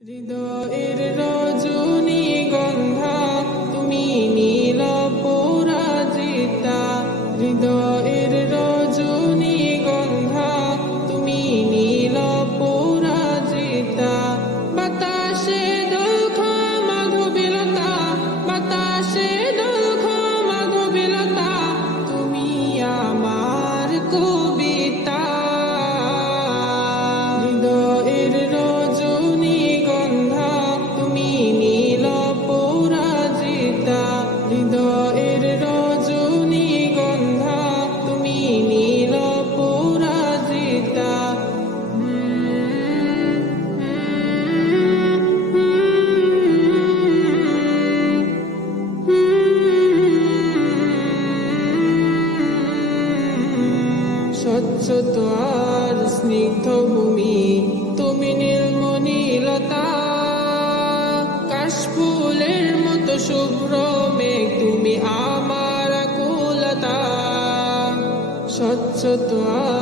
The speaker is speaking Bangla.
হৃদয়ের রজনীগন্ধা তুমি নীল পরাজিতা, হৃদয়ের রজনীগন্ধা তুমি নীল পরাজিতা। বাতাসে দোলখা মাধবীলতা, বাতাসে দোলখা মাধবীলতা, তুমি আমার কবিতা। হৃদয়ের রজনীগন্ধা তুমি নীল পরাজিতা, হৃদয়ের রজনীগন্ধা তুমি নীল পরাজিতা। স্বচ্ছ আর স্নিগ্ধ ভূমি তুমি নীলমণিলতা, কাশফুলের মতো শুভ্র মেঘ তুমি আমার আকুলতা। স্বচ্ছ